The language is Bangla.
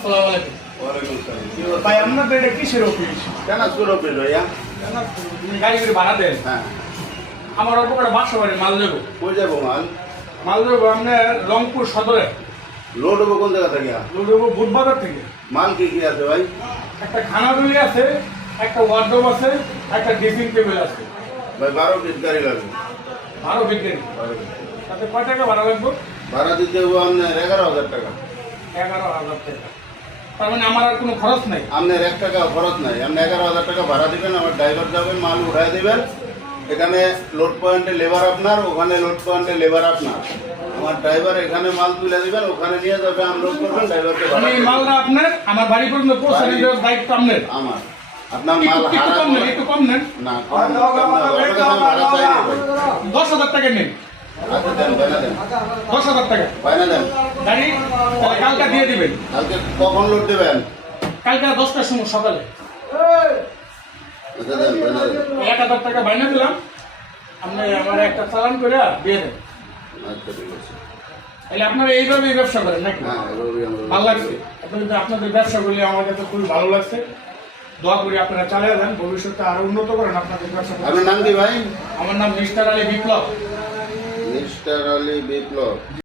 আসসালামু আলাইকুম। ওয়ালাইকুম সালাম। ভাই আপনাদের এটা কিসের অফিস? দিনাজপুর অফিস ভাইয়া। গাড়ি করে ভাড়া দেন? হ্যাঁ। আমার অল্প করে বাসা বাড়ি মাল দেবো। কই যাবো মাল? মাল দেবো আপনার রংপুর সদরে। লোড হবো কোন জায়গা থেকে? লোড দেবো বুধবাজার থেকে। মাল কি কি আছে ভাই? একটা খানাদুলি আছে, একটা ওয়ার্ডরোব আছে, একটা ড্রেসিং টেবিল আছে। ভাই 12 ফিট গাড়ি লাগবে। 12 ফিট গাড়ি। 12 feet। তাতে কয় টাকা ভাড়া লাগবে? ভাড়া দিতে হবো আপনার 11,000 টাকা। 11,000 টাকা। তার মানে আমার আর কোনো খরচ নাই। আপনার 1 টাকা খরচ নাই। আপনি 11,000 টাকা ভাড়া দিবেন, আমার ড্রাইভার যাবেন, মাল উঠাই দিবেন। এখানে লোড পয়েন্টে লেবার আপনার, ওখানে লোড পয়েন্টে লেবার আপনার। আমার ড্রাইভার এখানে মাল তুলে দিবেন, ওখানে নিয়ে যাবে, আনলোড করবেন, ড্রাইভারকে ভাড়া মানে দিবেন। মালটা আপনার, আমার বাড়ি পর্যন্ত পৌঁছানোর দায়িত্ব আপনার। আমার আপনার মাল একটু কম হারালে নেন, একটু কম নেন। না, কম না, ওর কাছে আমি ভাড়া চাই না ভাই। 10,000 টাকা নেন। আচ্ছা দেন, বাইনা দেন। 10,000 টাকা। বাইনা দেন। গাড়ি কালকে দিয়ে দিবেন। কালকে কখন লোড দেবেন? কালকে 10টার সময় সকালে। আচ্ছা দেন, বাইনা দেন। 1,000 টাকা বাইনা দিলাম, আপনি আমার একটা চালান করে দিয়ে দেন। আচ্ছা ঠিক আছে। তাহলে আপনারা এইভাবেই ব্যবসা করেন নাকি? হ্যাঁ, এভাবেই আমরা ভালো লাগছে আপনাদের ব্যবসা করলে আমার কাছে খুবই ভালো লাগছে। দোয়া করি আপনারা চালিয়ে দেন, ভবিষ্যতে আরো উন্নত করেন আপনাদের ব্যবসা। আপনার নাম কি ভাই? আমার নাম মিস্টার আলী বিপ্লব। মিস্টার আলী বিপ্লব।